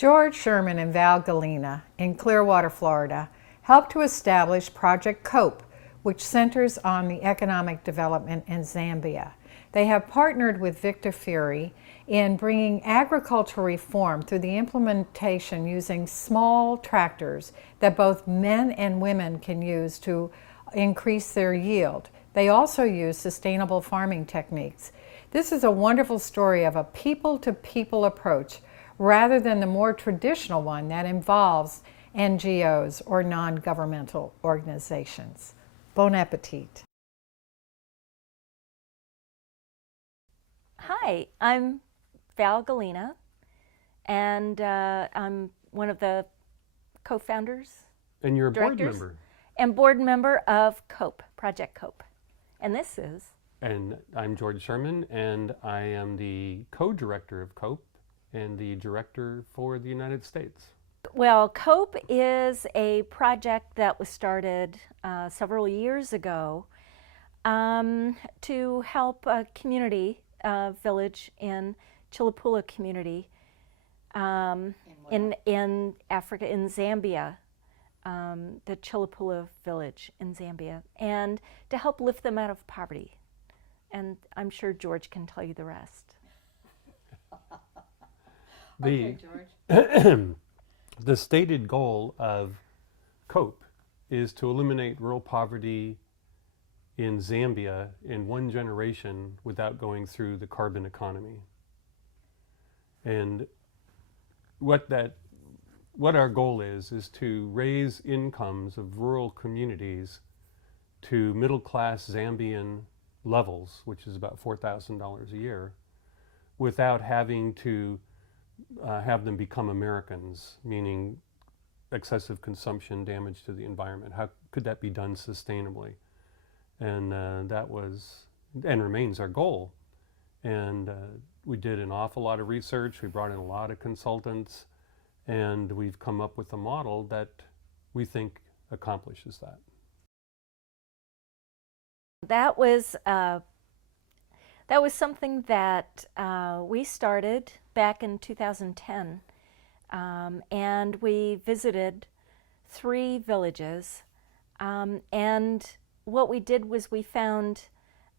George Sherman and Val Galena in Clearwater, Florida, helped to establish Project COPE, which centers on the economic development in Zambia. They have partnered with Victor Fury in bringing agricultural reform through the implementation using small tractors that both men and women can use to increase their yield. They also use sustainable farming techniques. This is a wonderful story of a people-to-people approach rather than the more traditional one that involves NGOs or non-governmental organizations. Bon appetit. Hi, I'm Val Galena, and I'm one of the co-founders. And you're a board directors, member. And board member of COPE, Project COPE. And this is? And I'm George Sherman, and I am the co-director of COPE and the director for the United States. Well, COPE is a project that was started several years ago to help a community, village in Chilapula community in Africa, in Zambia, the Chilapula village in Zambia, and to help lift them out of poverty. And I'm sure George can tell you the rest. Okay, George. The stated goal of COPE is to eliminate rural poverty in Zambia in one generation without going through the carbon economy. And what our goal is to raise incomes of rural communities to middle-class Zambian levels, which is about $4,000 a year, without having to have them become Americans, meaning excessive consumption, damage to the environment. How could that be done sustainably? And that was and remains our goal. And we did an awful lot of research. We brought in a lot of consultants, and we've come up with a model that we think accomplishes that. That was something that we started back in 2010, and we visited 3 villages, and what we did was we found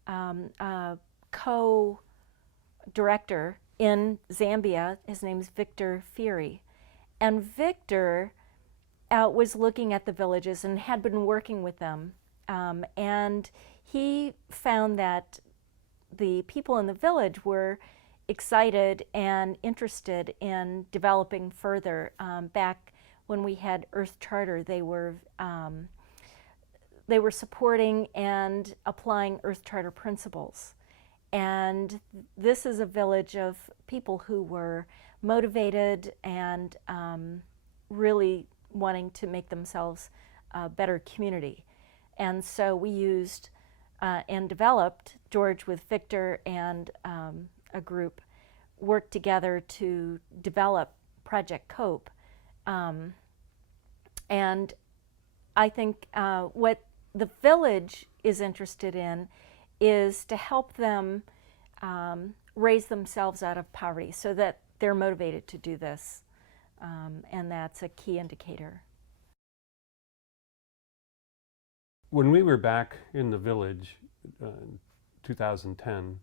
a co-director in Zambia. His name's Victor Fury, and Victor was looking at the villages and had been working with them, and he found that the people in the village were excited and interested in developing further. Back when we had Earth Charter, they were supporting and applying Earth Charter principles. And this is a village of people who were motivated and really wanting to make themselves a better community. And so we used and developed, George with Victor and a group, worked together to develop Project COPE. And I think what the village is interested in is to help them raise themselves out of poverty so that they're motivated to do this. And that's a key indicator. When we were back in the village in 2010,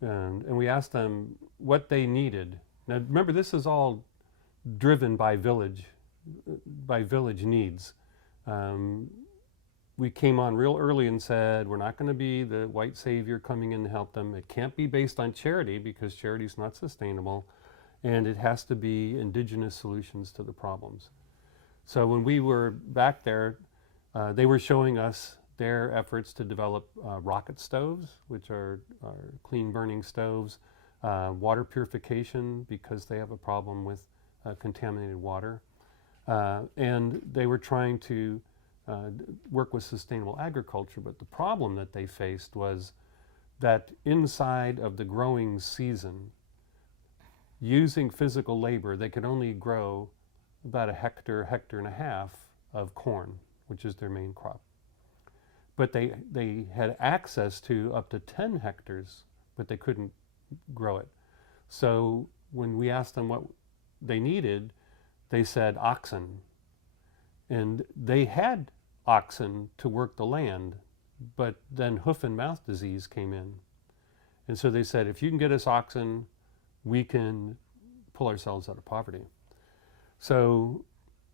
and we asked them what they needed. Now remember, this is all driven by village needs. We came on real early and said, we're not going to be the white savior coming in to help them. It can't be based on charity because charity is not sustainable, and it has to be indigenous solutions to the problems. So when we were back there, they were showing us their efforts to develop rocket stoves, which are clean burning stoves, water purification because they have a problem with contaminated water. And they were trying to work with sustainable agriculture, but the problem that they faced was that inside of the growing season, using physical labor, they could only grow about a hectare and a half of corn, which is their main crop. But they had access to up to 10 hectares, but they couldn't grow it. So when we asked them they needed, they said oxen. And they had oxen to work the land, but then hoof and mouth disease came in. And so they said, if you can get us oxen, we can pull ourselves out of poverty. So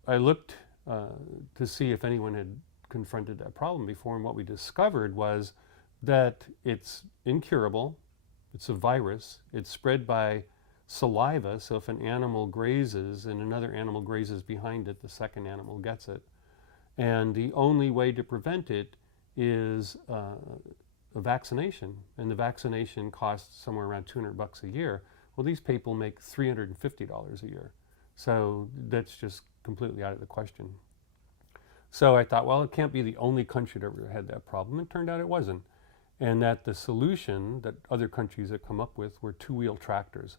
I looked to see if anyone had confronted that problem before, and what we discovered was that it's incurable, it's a virus, it's spread by saliva, so if an animal grazes and another animal grazes behind it, the second animal gets it. And the only way to prevent it is a vaccination, and the vaccination costs somewhere around $200 a year. Well, these people make $350 a year. So that's just completely out of the question. So I thought, well, it can't be the only country that ever had that problem. It turned out it wasn't. And that the solution that other countries had come up with were two-wheel tractors.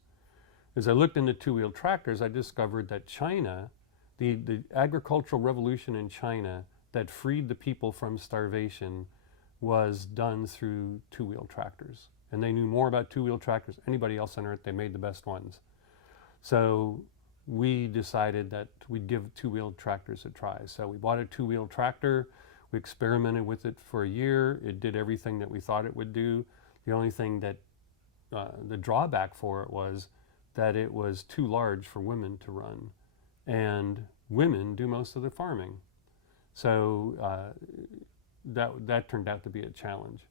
As I looked into two-wheel tractors, I discovered that China, the agricultural revolution in China that freed the people from starvation, was done through two-wheel tractors. And they knew more about two-wheel tractors than anybody else on earth. They made the best ones. So we decided that we'd give two-wheel tractors a try. So we bought a two-wheel tractor. We experimented with it for a year. It did everything that we thought it would do. The only thing that, the drawback for it was that it was too large for women to run. And women do most of the farming. So that turned out to be a challenge.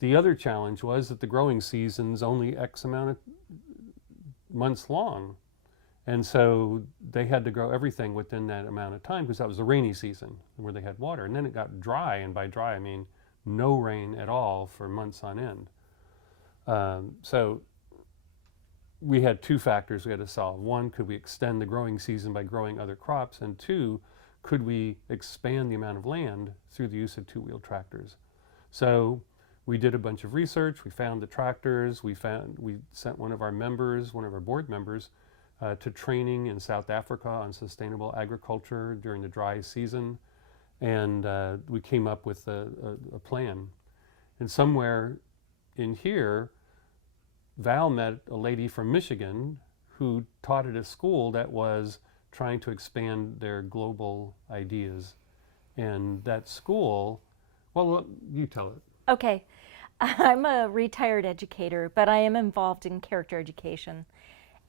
The other challenge was that the growing season's only X amount of months long. And so they had to grow everything within that amount of time, because that was the rainy season where they had water. And then it got dry, and by dry I mean no rain at all for months on end. So we had two factors we had to solve. One, could we extend the growing season by growing other crops? And two, could we expand the amount of land through the use of two-wheel tractors? So we did a bunch of research. We found the tractors. We sent one of our board members, to training in South Africa on sustainable agriculture during the dry season. And we came up with a plan. And somewhere in here, Val met a lady from Michigan who taught at a school that was trying to expand their global ideas. And that school, well, you tell it. Okay. I'm a retired educator, but I am involved in character education.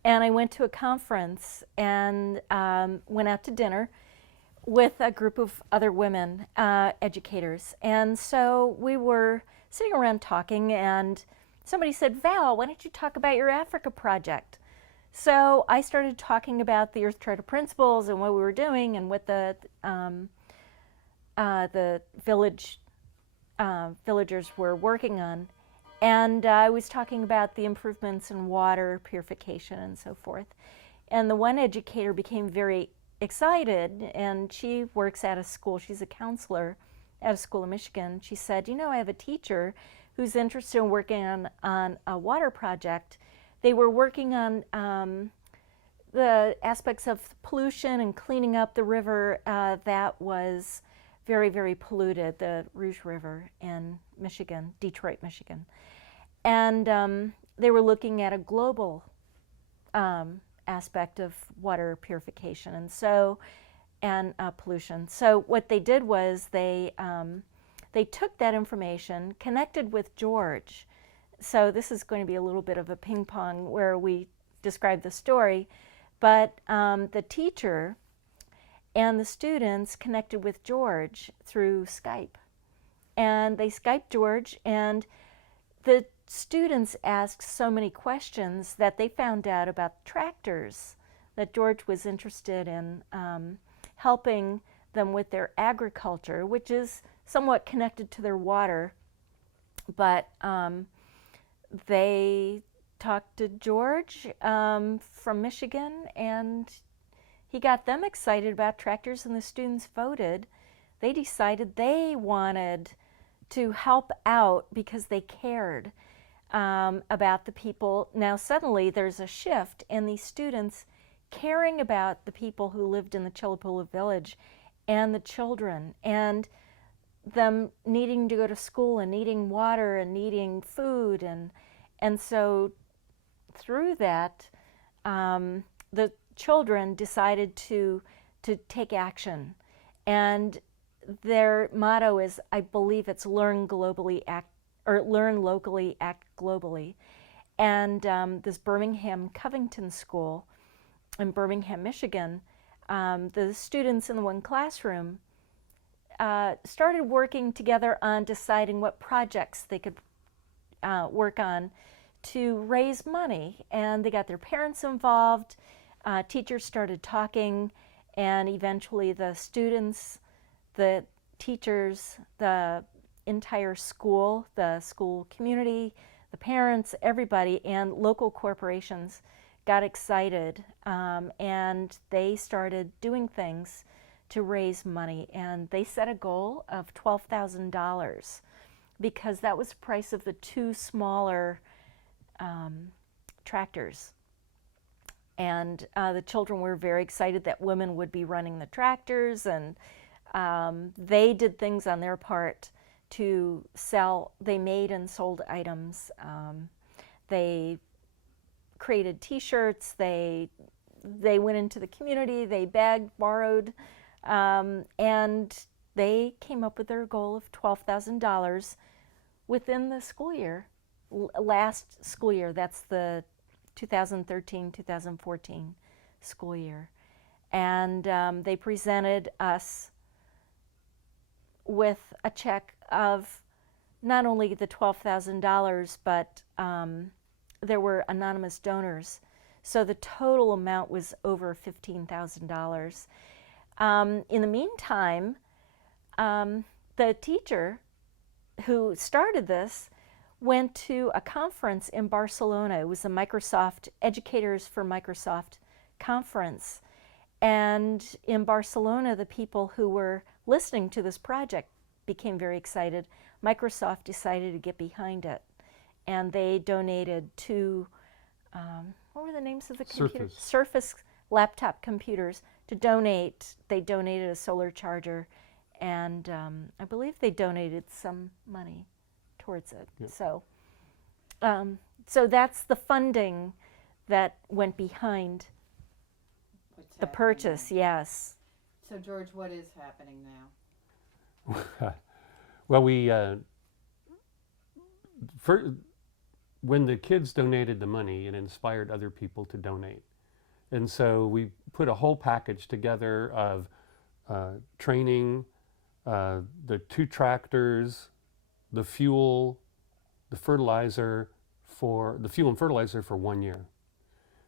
And I went to a conference and went out to dinner with a group of other women educators. And so we were sitting around talking, and somebody said, Val, why don't you talk about your Africa project? So I started talking about the Earth Charter principles and what we were doing and what the villagers were working on. And I was talking about the improvements in water purification and so forth. And the one educator became very excited, and she works at a school. She's a counselor at a school in Michigan. She said, you know, I have a teacher who's interested in working on a water project. They were working on the aspects of pollution and cleaning up the river that was very, very polluted, the Rouge River in Michigan, Detroit, Michigan. And they were looking at a global aspect of water purification and pollution. So what they did was they took that information, connected with George. So this is going to be a little bit of a ping pong where we describe the story, but the teacher and the students connected with George through Skype. And they Skyped George, and the students asked so many questions that they found out about tractors, that George was interested in helping them with their agriculture, which is somewhat connected to their water. But they talked to George from Michigan, and he got them excited about tractors, and the students voted. They decided they wanted to help out because they cared about the people. Now suddenly there's a shift in these students caring about the people who lived in the Chilapula village and the children, and them needing to go to school and needing water and needing food, and so through that the children decided to take action, and their motto is, I believe it's learn globally, act, or learn locally, act globally. And this Birmingham Covington School in Birmingham, Michigan, the students in the one classroom started working together on deciding what projects they could work on to raise money. And they got their parents involved, teachers started talking, and eventually the students, the teachers, the entire school, the school community, the parents, everybody, and local corporations got excited, and they started doing things to raise money. And they set a goal of $12,000 because that was the price of the 2 smaller tractors. And the children were very excited that women would be running the tractors, and they did things on their part to sell. They made and sold items. They created T-shirts. They went into the community. They begged, borrowed, and they came up with their goal of $12,000 within the school year, last school year. That's the 2013-2014 school year. And they presented us with a check of not only the $12,000, but there were anonymous donors. So the total amount was over $15,000. In the meantime, the teacher who started this went to a conference in Barcelona. It was the Microsoft Educators for Microsoft conference. And in Barcelona, the people who were listening to this project became very excited. Microsoft decided to get behind it, and they donated 2, what were the names of the computers? Surface laptop computers to donate. They donated a solar charger, and I believe they donated some money towards it. Yep. So that's the funding that went behind the purchase. Yes. So George, what is happening now? Well, when the kids donated the money, it inspired other people to donate. And so we put a whole package together of training, the 2 tractors, the fuel, the fertilizer the fuel and fertilizer for 1 year.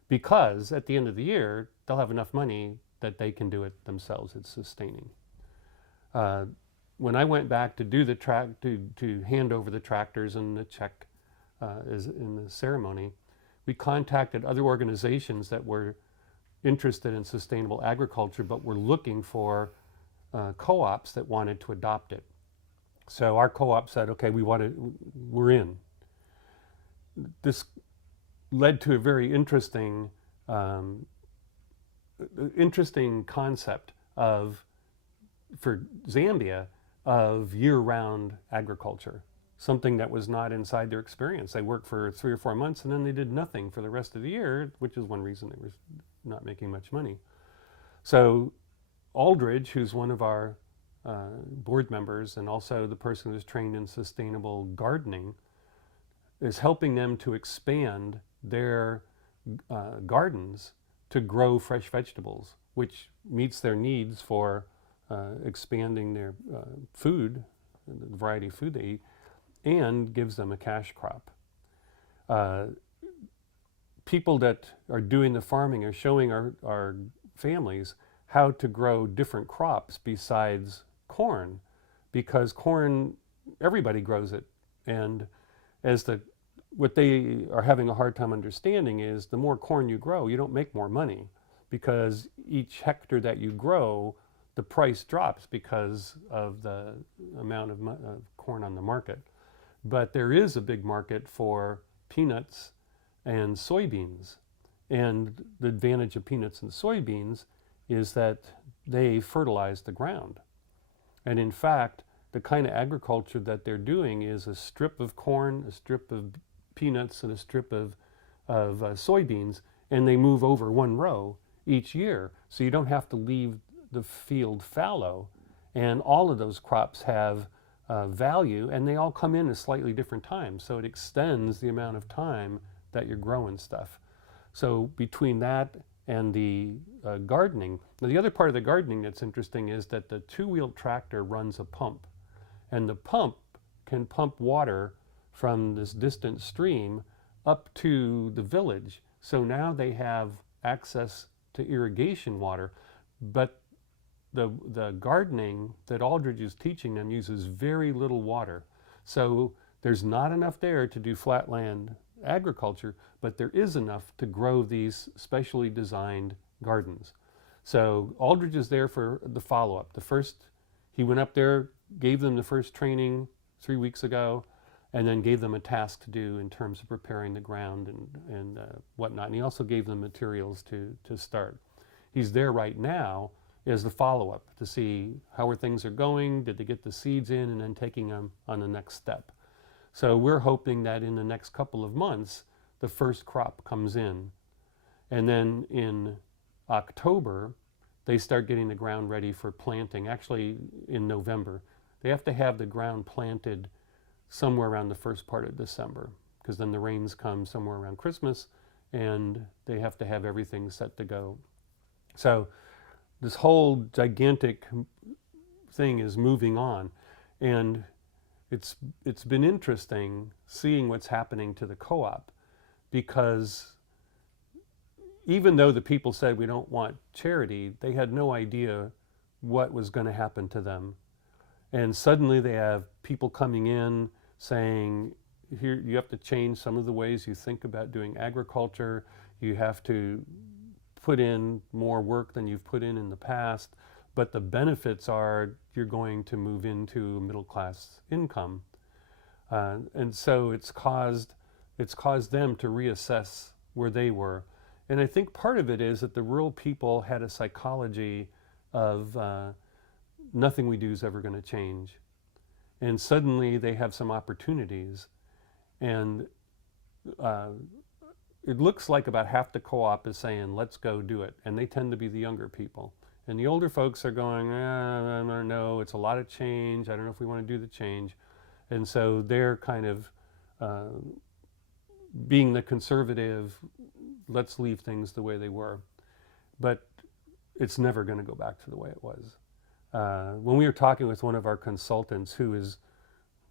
Because at the end of the year, they'll have enough money that they can do it themselves. It's sustaining. When I went back to do the to hand over the tractors and the check is in the ceremony, we contacted other organizations that were interested in sustainable agriculture, but were looking for co-ops that wanted to adopt it. So our co-op said, okay, we're in. This led to a very interesting concept for Zambia of year-round agriculture, something that was not inside their experience. They worked for 3 or 4 months and then they did nothing for the rest of the year, which is one reason they were not making much money. So Aldridge, who's one of our board members and also the person who's trained in sustainable gardening, is helping them to expand their gardens to grow fresh vegetables, which meets their needs for expanding their food, the variety of food they eat, and gives them a cash crop. People that are doing the farming are showing our families how to grow different crops besides corn, because corn, everybody grows it. And what they are having a hard time understanding is the more corn you grow, you don't make more money, because each hectare that you grow, the price drops because of the amount of corn on the market. But there is a big market for peanuts and soybeans. And the advantage of peanuts and soybeans is that they fertilize the ground. And in fact, the kind of agriculture that they're doing is a strip of corn, a strip of peanuts, and a strip of soybeans, and they move over one row. each year. So you don't have to leave the field fallow. And all of those crops have value, and they all come in at slightly different times. So it extends the amount of time that you're growing stuff. So between that and the gardening, now the other part of the gardening that's interesting is that the two-wheeled tractor runs a pump. And the pump can pump water from this distant stream up to the village. So now they have access to irrigation water, but the gardening that Aldridge is teaching them uses very little water. So there's not enough there to do flatland agriculture, but there is enough to grow these specially designed gardens. So Aldridge is there for the follow-up. He went up there, gave them the first training 3 weeks ago, and then gave them a task to do in terms of preparing the ground and whatnot. And he also gave them materials to start. He's there right now as the follow-up to see how things are going, did they get the seeds in, and then taking them on the next step. So we're hoping that in the next couple of months, the first crop comes in. And then in October, they start getting the ground ready for planting, actually in November. They have to have the ground planted somewhere around the first part of December, because then the rains come somewhere around Christmas, and they have to have everything set to go. So this whole gigantic thing is moving on, and it's been interesting seeing what's happening to the co-op, because even though the people said we don't want charity, they had no idea what was going to happen to them. And suddenly they have people coming in saying, here, you have to change some of the ways you think about doing agriculture. You have to put in more work than you've put in the past. But the benefits are you're going to move into a middle-class income. And so it's caused them to reassess where they were. And I think part of it is that the rural people had a psychology of nothing we do is ever going to change. And suddenly they have some opportunities. And it looks like about half the co-op is saying, let's go do it. And they tend to be the younger people. And the older folks are going, I don't know, it's a lot of change. I don't know if we want to do the change. And so they're kind of being the conservative, let's leave things the way they were. But it's never going to go back to the way it was. When we were talking with one of our consultants, who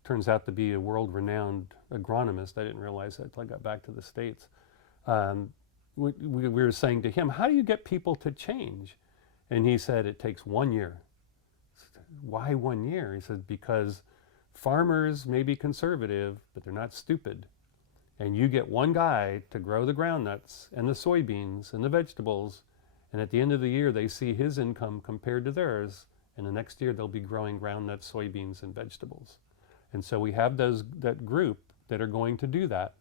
turns out to be a world-renowned agronomist, I didn't realize that until I got back to the States. We were saying to him, how do you get people to change? And he said, it takes 1 year. Said, why 1 year? He said, because farmers may be conservative, but they're not stupid. And you get one guy to grow the groundnuts and the soybeans and the vegetables, and at the end of the year, they see his income compared to theirs, and the next year they'll be growing groundnuts, soybeans, and vegetables. And so we have that group that are going to do that.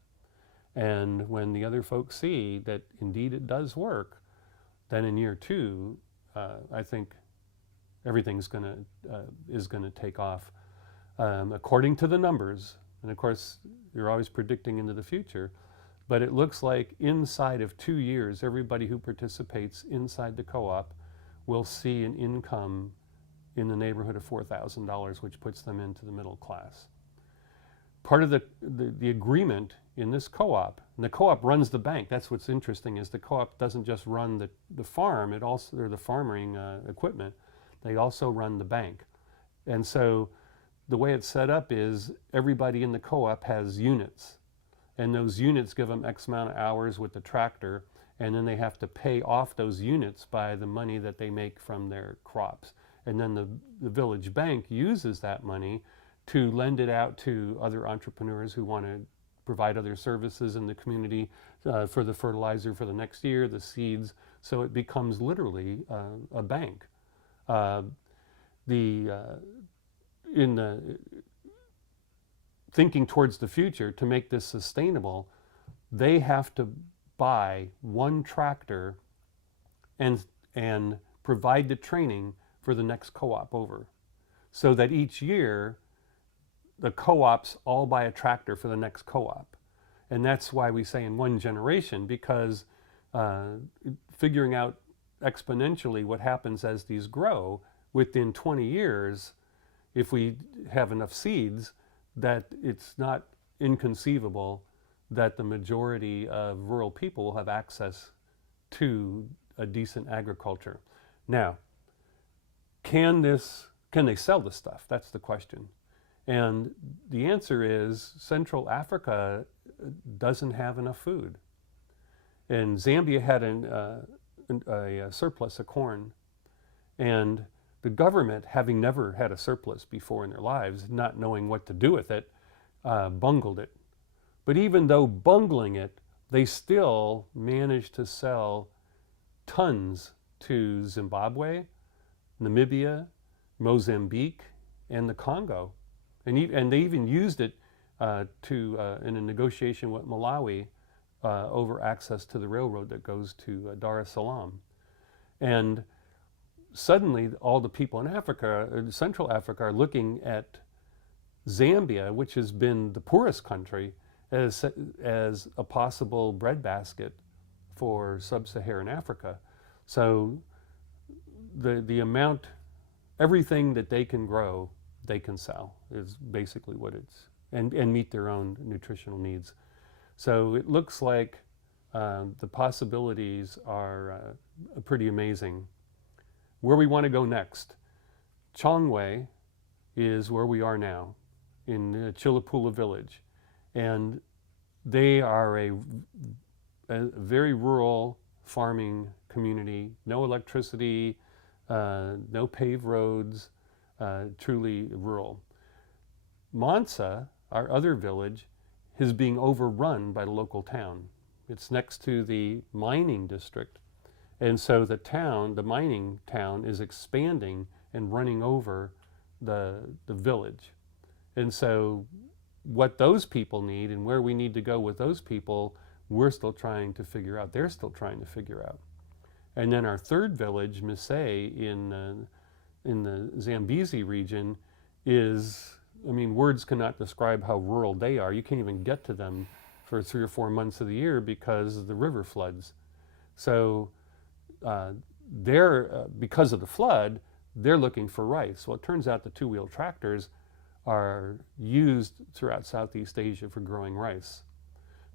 And when the other folks see that indeed it does work, then in year 2, I think everything's is gonna take off according to the numbers. And of course, you're always predicting into the future, but it looks like inside of 2 years, everybody who participates inside the co-op will see an income in the neighborhood of $4,000, which puts them into the middle class. Part of the agreement in this co-op, and the co-op runs the bank. That's what's interesting, is the co-op doesn't just run the farm, or the farming equipment, they also run the bank. And so the way it's set up is everybody in the co-op has units, and those units give them X amount of hours with the tractor, and then they have to pay off those units by the money that they make from their crops. And then the village bank uses that money to lend it out to other entrepreneurs who want to provide other services in the community for the fertilizer for the next year, the seeds. So it becomes literally a bank. In the thinking towards the future, to make this sustainable, they have to buy one tractor and provide the training for the next co-op over, so that each year the co-ops all buy a tractor for the next co-op. And that's why we say in one generation, because figuring out exponentially what happens as these grow. Within 20 years, if we have enough seeds, that it's not inconceivable that the majority of rural people will have access to a decent agriculture. Now, can they sell this stuff? That's the question. And the answer is Central Africa doesn't have enough food. And Zambia had a surplus of corn. And the government, having never had a surplus before in their lives, not knowing what to do with it, bungled it. But even though bungling it, they still managed to sell tons to Zimbabwe, Namibia, Mozambique, and the Congo. And they even used it in a negotiation with Malawi over access to the railroad that goes to Dar es Salaam. And suddenly all the people in Africa, Central Africa, are looking at Zambia, which has been the poorest country, as a possible breadbasket for sub-Saharan Africa. So the amount, everything that they can grow, they can sell, is basically what it's, and meet their own nutritional needs. So it looks like the possibilities are pretty amazing. Where we want to go next, Chongwei is where we are now, in Chilapula village. And they are a very rural farming community, no electricity, no paved roads, truly rural. Mansa, our other village, is being overrun by the local town. It's next to the mining district. And so the town, the mining town, is expanding and running over the village. And so what those people need and where we need to go with those people, we're still trying to figure out. They're still trying to figure out. And then our third village, Misei, in the Zambezi region, is, I mean, words cannot describe how rural they are. You can't even get to them for 3 or 4 months of the year because the river floods. So because of the flood, they're looking for rice. Well, it turns out the two-wheel tractors are used throughout Southeast Asia for growing rice.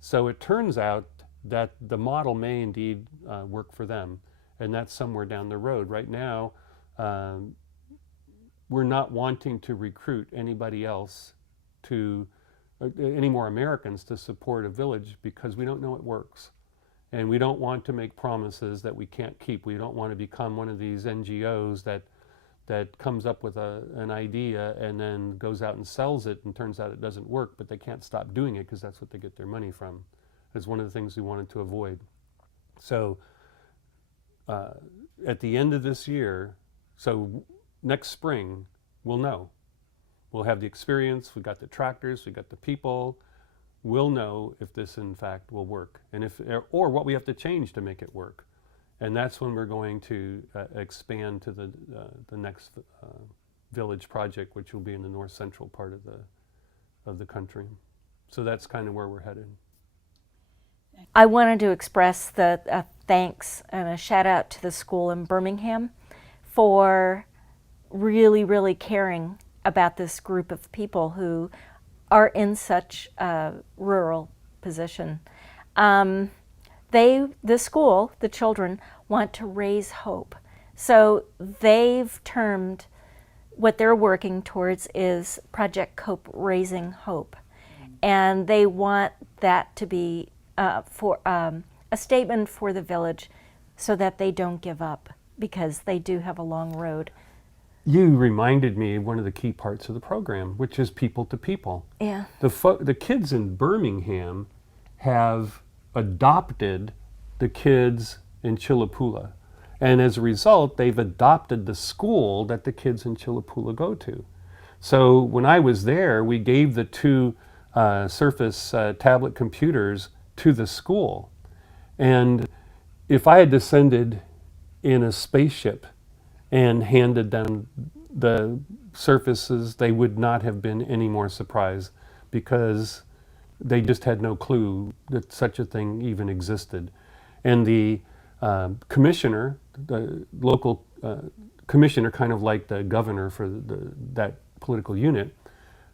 So it turns out that the model may indeed work for them, and that's somewhere down the road. Right now, we're not wanting to recruit anybody else any more Americans to support a village because we don't know it works. And we don't want to make promises that we can't keep. We don't want to become one of these NGOs that comes up with an idea and then goes out and sells it and turns out it doesn't work, but they can't stop doing it because that's what they get their money from. It's one of the things we wanted to avoid. So at the end of this year, so next spring, we'll know. We'll have the experience, we've got the tractors, we've got the people. We'll know if this in fact will work and or what we have to change to make it work. And that's when we're going to expand to the next village project, which will be in the north central part of the country. So that's kind of where we're headed. I wanted to express the thanks and a shout out to the school in Birmingham for really, really caring about this group of people who are in such a rural position. The school, the children, want to raise hope. So they've termed what they're working towards is Project Cope, Raising Hope. And they want that to be for a statement for the village so that they don't give up, because they do have a long road. You reminded me of one of the key parts of the program, which is people to people. Yeah. The kids in Birmingham have adopted the kids in Chilapula. And as a result, they've adopted the school that the kids in Chilapula go to. So when I was there, we gave the 2 Surface tablet computers to the school. And if I had descended in a spaceship and handed them the Surfaces, they would not have been any more surprised because they just had no clue that such a thing even existed. And the commissioner, the local commissioner, kind of like the governor for that political unit,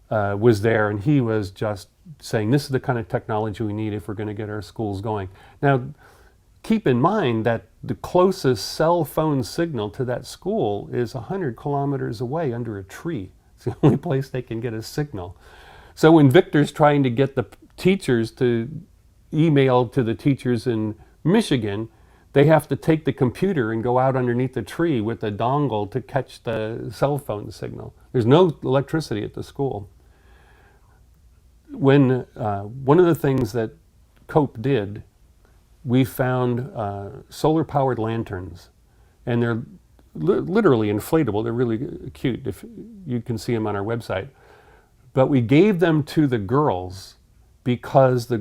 was there, and he was just saying, this is the kind of technology we need if we're going to get our schools going. Now, keep in mind that the closest cell phone signal to that school is 100 kilometers away under a tree. It's the only place they can get a signal. So when Victor's trying to get the teachers to email to the teachers in Michigan, they have to take the computer and go out underneath the tree with a dongle to catch the cell phone signal. There's no electricity at the school. When one of the things that COPE did, we found solar-powered lanterns, and they're literally inflatable. They're really cute. If you can see them on our website. But we gave them to the girls because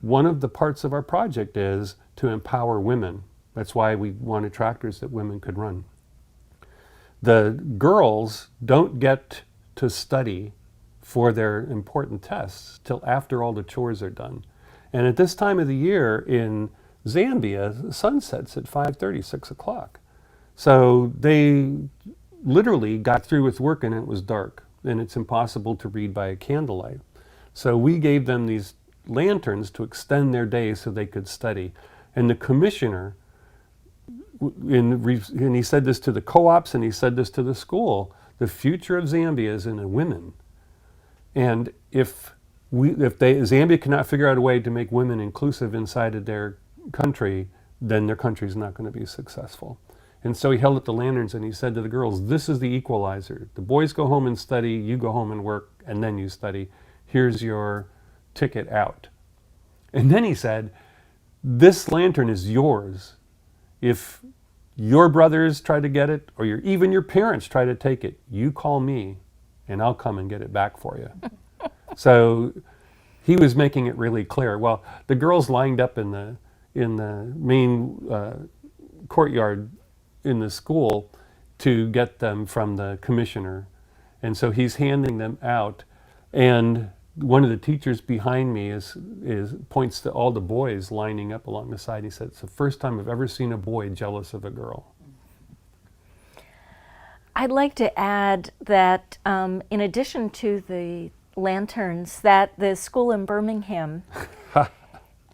one of the parts of our project is to empower women. That's why we wanted tractors that women could run. The girls don't get to study for their important tests till after all the chores are done. And at this time of the year in Zambia, the sun sets at 5:30, 6 o'clock. So they literally got through with work and it was dark, and it's impossible to read by a candlelight. So we gave them these lanterns to extend their day so they could study. And the commissioner, and he said this to the co-ops and he said this to the school, the future of Zambia is in the women. And if Zambia cannot figure out a way to make women inclusive inside of their country, then their country is not going to be successful. And so he held up the lanterns and he said to the girls, this is the equalizer. The boys go home and study, you go home and work, and then you study. Here's your ticket out. And then he said, this lantern is yours. If your brothers try to get it, or even your parents try to take it, you call me and I'll come and get it back for you. So he was making it really clear. Well, the girls lined up in the main courtyard in the school to get them from the commissioner. And so he's handing them out. And one of the teachers behind me points to all the boys lining up along the side. He said, it's the first time I've ever seen a boy jealous of a girl. I'd like to add that in addition to the lanterns, that the school in Birmingham,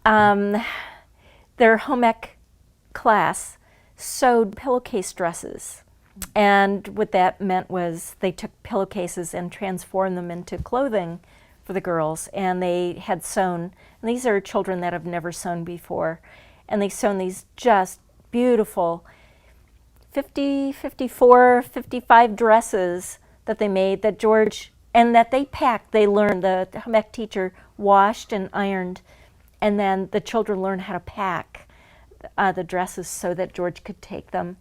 their home ec class sewed pillowcase dresses. And what that meant was they took pillowcases and transformed them into clothing for the girls. And they had sewn, and these are children that have never sewn before, and they sewn these just beautiful 50, 54, 55 dresses that they made that George, and that they packed. They learned, the home ec teacher washed and ironed, and then the children learned how to pack the dresses so that George could take them.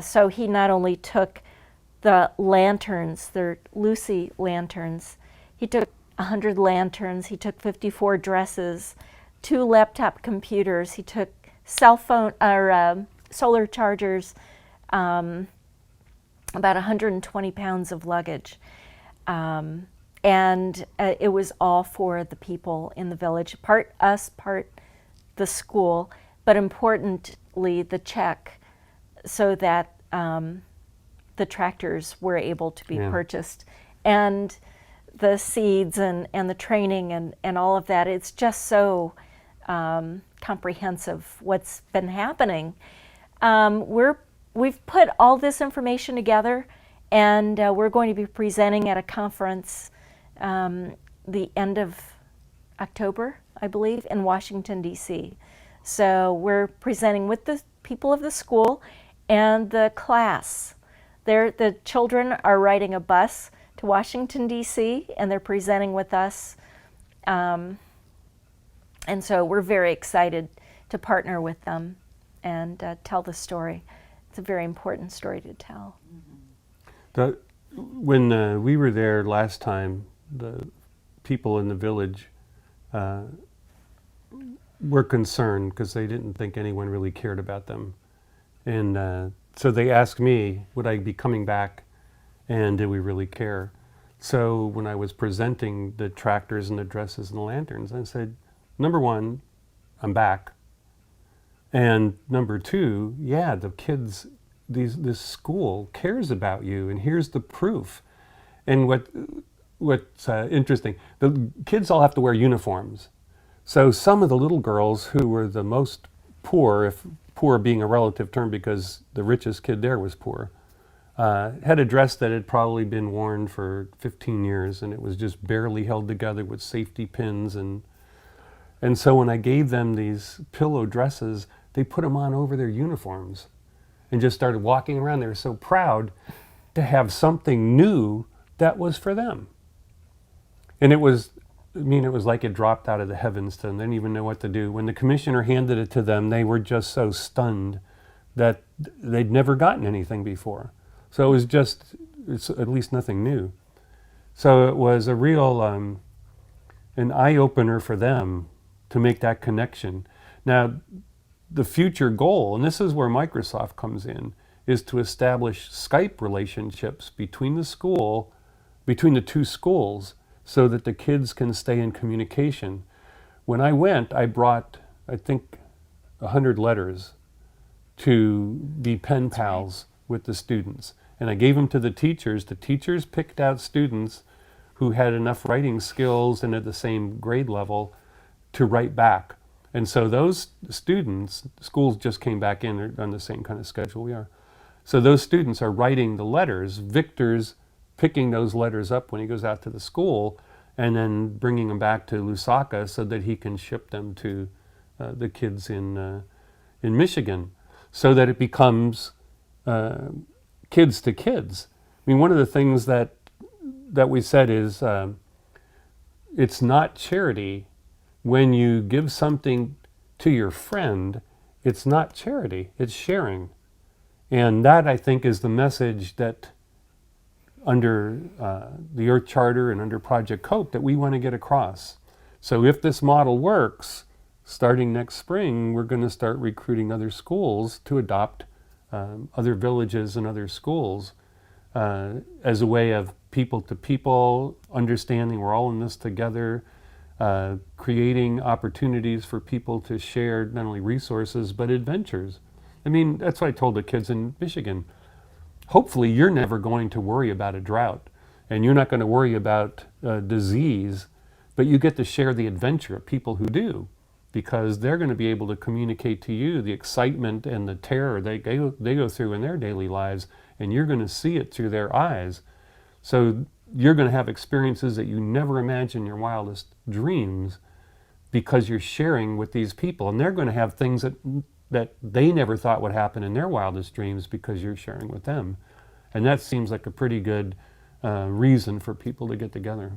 So he not only took the lanterns, they're Lucy lanterns, he took 100 lanterns, he took 54 dresses, 2 laptop computers, he took cell phone or solar chargers, about 120 pounds of luggage. And it was all for the people in the village, part us, part the school, but importantly the check, so that the tractors were able to be purchased. And the seeds and the training and all of that, it's just so comprehensive what's been happening. We've put all this information together, and we're going to be presenting at a conference the end of October, I believe, in Washington, D.C. So we're presenting with the people of the school and the class. The children are riding a bus to Washington, D.C., and they're presenting with us. And so we're very excited to partner with them and tell the story. It's a very important story to tell. When we were there last time, the people in the village were concerned because they didn't think anyone really cared about them. And so they asked me, would I be coming back, and did we really care? So when I was presenting the tractors and the dresses and the lanterns, I said, number one, I'm back. And number two, yeah, the kids, this school cares about you, and here's the proof. And what's interesting, the kids all have to wear uniforms. So some of the little girls who were the most poor, if poor being a relative term because the richest kid there was poor, had a dress that had probably been worn for 15 years, and it was just barely held together with safety pins. And so when I gave them these pillow dresses, they put them on over their uniforms and just started walking around. They were so proud to have something new that was for them. And it was like it dropped out of the heavens to them. They didn't even know what to do. When the commissioner handed it to them, they were just so stunned that they'd never gotten anything before. So it's at least nothing new. So it was a real, an eye-opener for them to make that connection. Now, the future goal, and this is where Microsoft comes in, is to establish Skype relationships between the two schools, so that the kids can stay in communication. When I went, I brought, I think, 100 letters to be pen pals with the students. And I gave them to the teachers. The teachers picked out students who had enough writing skills and at the same grade level to write back. And so those students, schools just came back in, they're on the same kind of schedule we are. So those students are writing the letters. Victor's picking those letters up when he goes out to the school and then bringing them back to Lusaka so that he can ship them to the kids in Michigan, so that it becomes kids to kids. I mean, one of the things that we said is it's not charity. When you give something to your friend, it's not charity, it's sharing. And that, I think, is the message that under the Earth Charter and under Project COPE that we want to get across. So if this model works, starting next spring, we're going to start recruiting other schools to adopt other villages and other schools as a way of people to people, understanding we're all in this together, creating opportunities for people to share not only resources but adventures. I mean, that's what I told the kids in Michigan. Hopefully you're never going to worry about a drought, and you're not going to worry about disease, but you get to share the adventure of people who do, because they're going to be able to communicate to you the excitement and the terror they go through in their daily lives, and you're going to see it through their eyes. So you're going to have experiences that you never imagined in your wildest dreams, because you're sharing with these people, and they're going to have things that they never thought would happen in their wildest dreams because you're sharing with them. And that seems like a pretty good reason for people to get together.